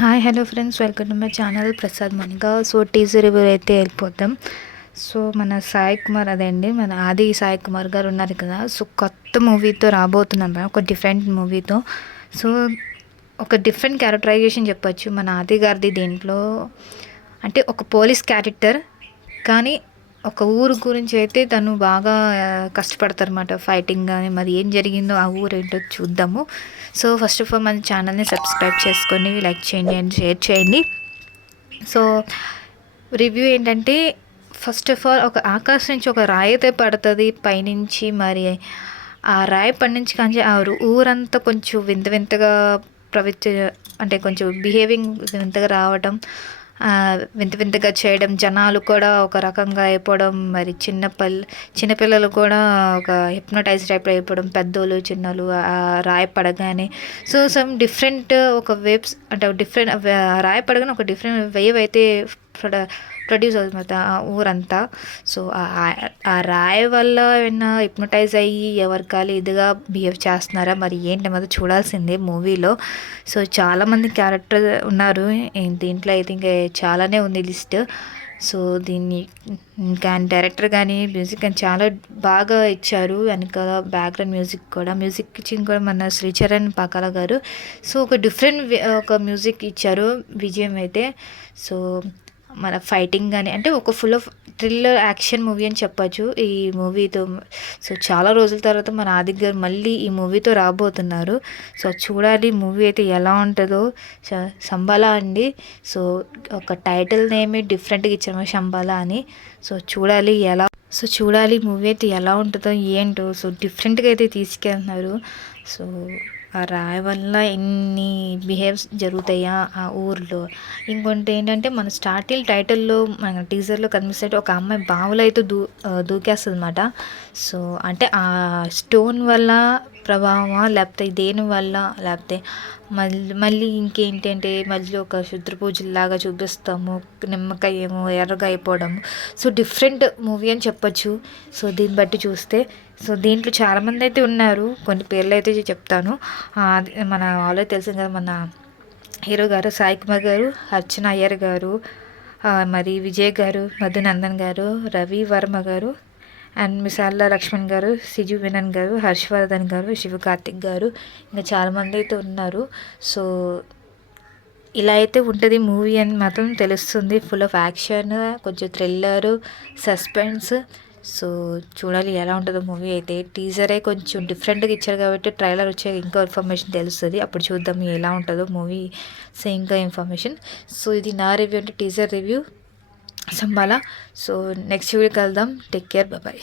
Hi hello friends, welcome to my channel Prasad మణిగా. So teaser review అయితే వెళ్ళిపోతాం. So మన సాయి కుమార్, అదండి మన ఆది సాయి కుమార్ గారు ఉన్నారు కదా. సో కొత్త మూవీతో రాబోతున్నాను, ఒక డిఫరెంట్ మూవీతో. సో ఒక డిఫరెంట్ క్యారెక్టరైజేషన్ చెప్పొచ్చు మన ఆది గారిది దీంట్లో. అంటే ఒక పోలీస్ క్యారెక్టర్, కానీ ఒక ఊరు గురించి అయితే తను బాగా కష్టపడతారన్నమాట. ఫైటింగ్ కానీ మరి ఏం జరిగిందో ఆ ఊరు ఏంటో చూద్దాము. సో ఫస్ట్ ఆఫ్ ఆల్ మన ఛానల్ని సబ్స్క్రైబ్ చేసుకొని లైక్ చేయండి అండ్ షేర్ చేయండి. సో రివ్యూ ఏంటంటే, ఫస్ట్ ఆఫ్ ఆల్ ఒక ఆకాశం నుంచి ఒక రాయి అయితే పడుతుంది పైనుంచి. మరి ఆ రాయి పడి నుంచి కానీ ఆ ఊరంతా కొంచెం వింత వింతగా ప్రవృత్తి, అంటే కొంచెం బిహేవింగ్ వింతగా రావడం, వింత వింతగా చేయడం, జనాలు కూడా ఒక రకంగా అయిపోవడం, మరి చిన్నపిల్లలు కూడా ఒక హిప్నటైజ్ టైప్లో అయిపోవడం, పెద్దోళ్ళు చిన్నోళ్ళు రాయి పడగానే. సో సమ్ డిఫరెంట్ ఒక వేవ్స్, అంటే డిఫరెంట్ రాయి పడగానే ఒక డిఫరెంట్ వేవ్ అయితే ప్రొడ్యూస్ అవుతుంది ఆ ఊరంతా. సో ఆ రాయి వల్ల ఏమైనా హిప్నటైజ్ అయ్యి ఎవరికాలి ఇదిగా బిహేవ్ చేస్తున్నారా మరి ఏంటి మరి చూడాల్సిందే మూవీలో. సో చాలామంది క్యారెక్టర్ ఉన్నారు దీంట్లో, అయితే ఇంకా చాలానే ఉంది లిస్ట్. సో దీన్ని ఇంకా డైరెక్టర్ కానీ మ్యూజిక్ కానీ చాలా బాగా ఇచ్చారు. వెనకాల బ్యాక్గ్రౌండ్ మ్యూజిక్ ఇచ్చింది కూడా మన శ్రీచరణ్ పాకాల గారు. సో ఒక డిఫరెంట్ ఒక మ్యూజిక్ ఇచ్చారు విజయం అయితే. సో మన ఫైటింగ్ కానీ, అంటే ఒక full of thriller action movie అని చెప్పచ్చు ఈ మూవీతో. సో చాలా రోజుల తర్వాత మన ఆది గారు మళ్ళీ ఈ మూవీతో రాబోతున్నారు. సో చూడాలి మూవీ అయితే ఎలా ఉంటుందో. శంబాలా అండి. సో ఒక టైటిల్ నేమే డిఫరెంట్గా ఇచ్చాము, శంబాలా అని. సో చూడాలి మూవీ అయితే ఎలా ఉంటుందో ఏంటో. సో డిఫరెంట్గా అయితే తీసుకెళ్తున్నారు. సో ఆ రాయి వల్ల ఎన్ని బిహేవ్స్ జరుగుతాయా ఆ ఊర్లో. ఇంకొంటి ఏంటంటే, మన స్టార్టింగ్ టైటిల్లో మన టీజర్లో కనిపిస్తే ఒక అమ్మాయి బావులో అయితే దూకేస్తుంది అనమాట. సో అంటే ఆ స్టోన్ వల్ల ప్రభావమా, లేకపోతే దేని వల్ల, లేకపోతే మళ్ళీ ఇంకేంటి అంటే మధ్యలో ఒక క్షుద్ర పూజలాగా చూపిస్తాము, నిమ్మకాయ ఏమో ఎర్రగా అయిపోవడం. సో డిఫరెంట్ మూవీ అని చెప్పొచ్చు. సో దీన్ని బట్టి చూస్తే. సో దీంట్లో చాలామంది అయితే ఉన్నారు, కొన్ని పేర్లు అయితే చెప్తాను. మన ఆల్రెడీ తెలిసింది కదా, మన హీరో గారు సాయి కుమార్ గారు, అర్చన అయ్యర్ గారు, మరి విజయ్ గారు, మధునందన్ గారు, రవి వర్మ గారు, అండ్ మిసాల లక్ష్మణ్ గారు, సిజు వినన్ గారు, హర్షవర్ధన్ గారు, శివకార్తిక్ గారు, ఇంకా చాలామంది అయితే ఉన్నారు. సో ఇలా అయితే ఉంటుంది మూవీ అని మాత్రం తెలుస్తుంది. ఫుల్ ఆఫ్ యాక్షన్, కొంచెం థ్రిల్లరు, సస్పెన్స్. సో చూడాలి ఎలా ఉంటుందో మూవీ అయితే. టీజరే కొంచెం డిఫరెంట్గా ఇచ్చారు కాబట్టి ట్రైలర్ వచ్చే ఇంకా ఇన్ఫర్మేషన్ తెలుస్తుంది, అప్పుడు చూద్దాం ఎలా ఉంటుందో మూవీ. సో ఇంకా ఇన్ఫర్మేషన్. సో ఇది నా రివ్యూ, అంటే teaser review Shambhala. So next వీడియోకి వెళ్దాం. Take care, bye.